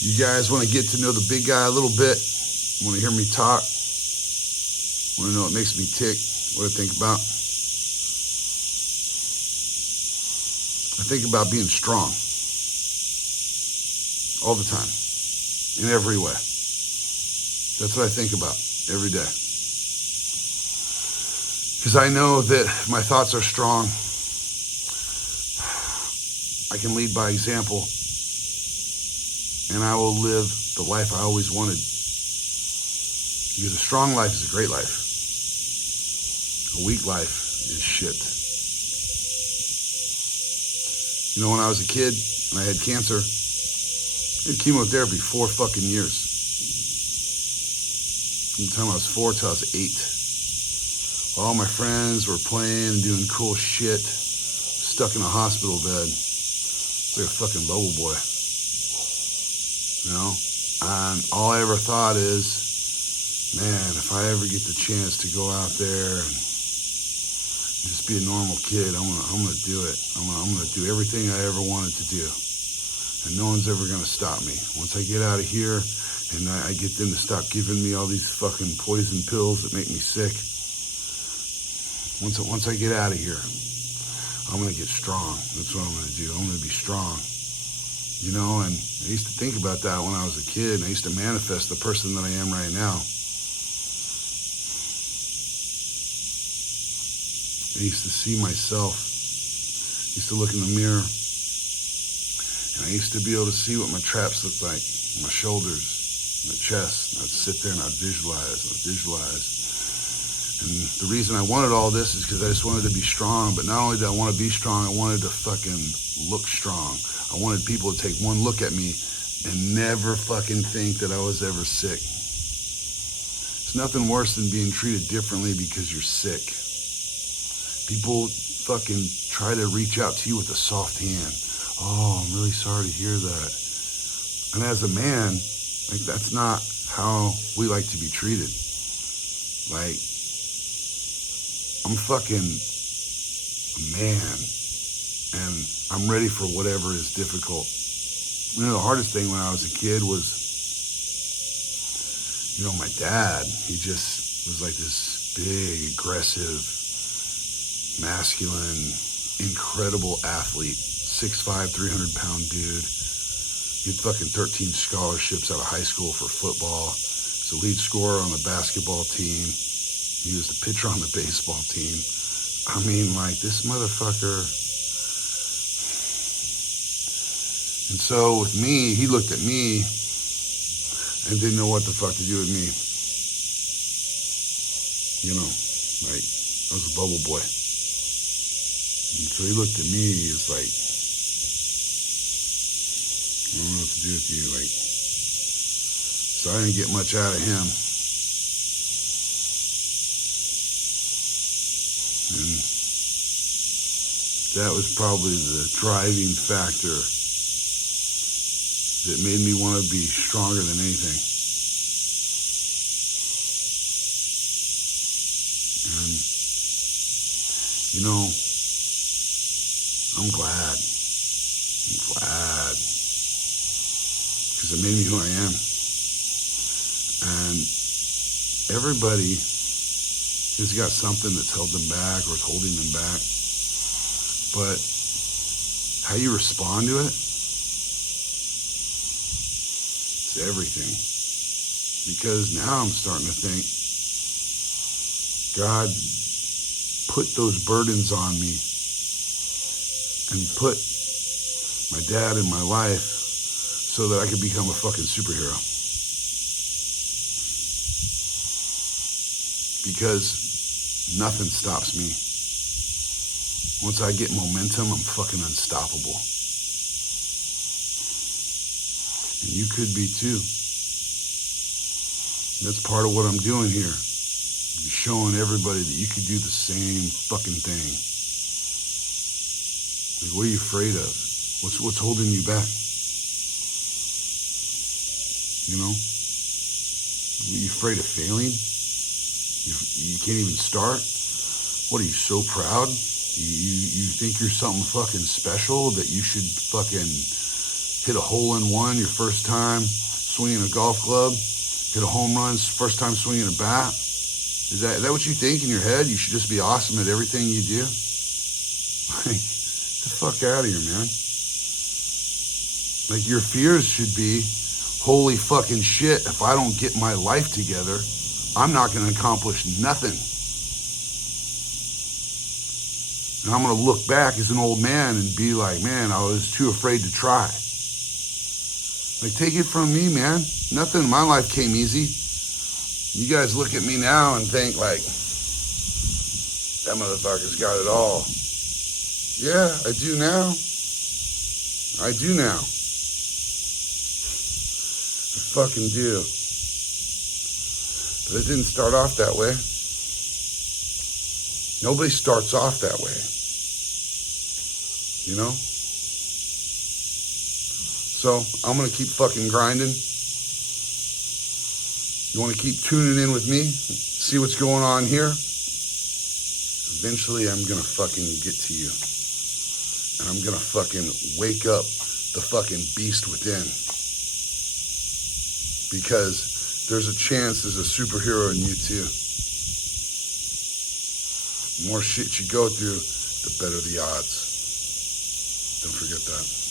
You guys want to get to know the big guy a little bit? Want to hear me talk? Want to know what makes me tick? What I think about? I think about being strong. All the time. In every way. That's what I think about every day. Because I know that if my thoughts are strong, I can lead by example, and I will live the life I always wanted. Because a strong life is a great life. A weak life is shit. You know, when I was a kid and I had cancer, I had chemotherapy 4 fucking years. From the time I was 4 till I was 8. All my friends were playing and doing cool shit, stuck in a hospital bed. Like a fucking bubble boy. You know? And all I ever thought is, man, if I ever get the chance to go out there and just be a normal kid, I'm gonna do it. I'm gonna do everything I ever wanted to do. And no one's ever gonna stop me. Once I get out of here and I get them to stop giving me all these fucking poison pills that make me sick. Once I get out of here, I'm going to get strong. That's what I'm going to do. I'm going to be strong. You know, and I used to think about that when I was a kid, and I used to manifest the person that I am right now. I used to see myself. I used to look in the mirror, and I used to be able to see what my traps looked like, my shoulders, my chest. And I'd sit there and I'd visualize. And the reason I wanted all this is because I just wanted to be strong. But not only did I want to be strong, I wanted to fucking look strong. I wanted people to take one look at me and never fucking think that I was ever sick. It's nothing worse than being treated differently because you're sick. People fucking try to reach out to you with a soft hand. Oh, I'm really sorry to hear that. And as a man, like, that's not how we like to be treated. Like, I'm fucking a man, and I'm ready for whatever is difficult. You know, the hardest thing when I was a kid was, you know, my dad. He just was like this big, aggressive, masculine, incredible athlete, 6'5", 300-pound dude. He had fucking 13 scholarships out of high school for football. He's the lead scorer on the basketball team. He was the pitcher on the baseball team. I mean, like, this motherfucker. And so with me, he looked at me and didn't know what the fuck to do with me. You know, like, I was a bubble boy. And so he looked at me, he was like, I don't know what to do with you. Like, so I didn't get much out of him. And that was probably the driving factor that made me want to be stronger than anything. And, you know, I'm glad. Because it made me who I am. And everybody has got something that's held them back or is holding them back. But how you respond to it, it's everything. Because now I'm starting to think, God put those burdens on me and put my dad in my life so that I could become a fucking superhero. Because nothing stops me. Once I get momentum, I'm fucking unstoppable. And you could be too. That's part of what I'm doing here. You're showing everybody that you could do the same fucking thing. Like, what are you afraid of? What's holding you back? You know? Are you afraid of failing? You can't even start? What, are you so proud? You think you're something fucking special that you should fucking hit a hole-in-one your first time swinging a golf club, hit a home run first time swinging a bat? Is that what you think in your head? You should just be awesome at everything you do? Like, get the fuck out of here, man. Like, your fears should be, holy fucking shit, if I don't get my life together, I'm not going to accomplish nothing. And I'm going to look back as an old man and be like, man, I was too afraid to try. Like, take it from me, man. Nothing in my life came easy. You guys look at me now and think like, that motherfucker's got it all. Yeah, I do now. I do now. I fucking do. But it didn't start off that way. Nobody starts off that way. You know? So, I'm going to keep fucking grinding. You want to keep tuning in with me? See what's going on here? Eventually, I'm going to fucking get to you. And I'm going to fucking wake up the fucking beast within. Because there's a chance there's a superhero in you too. The more shit you go through, the better the odds. Don't forget that.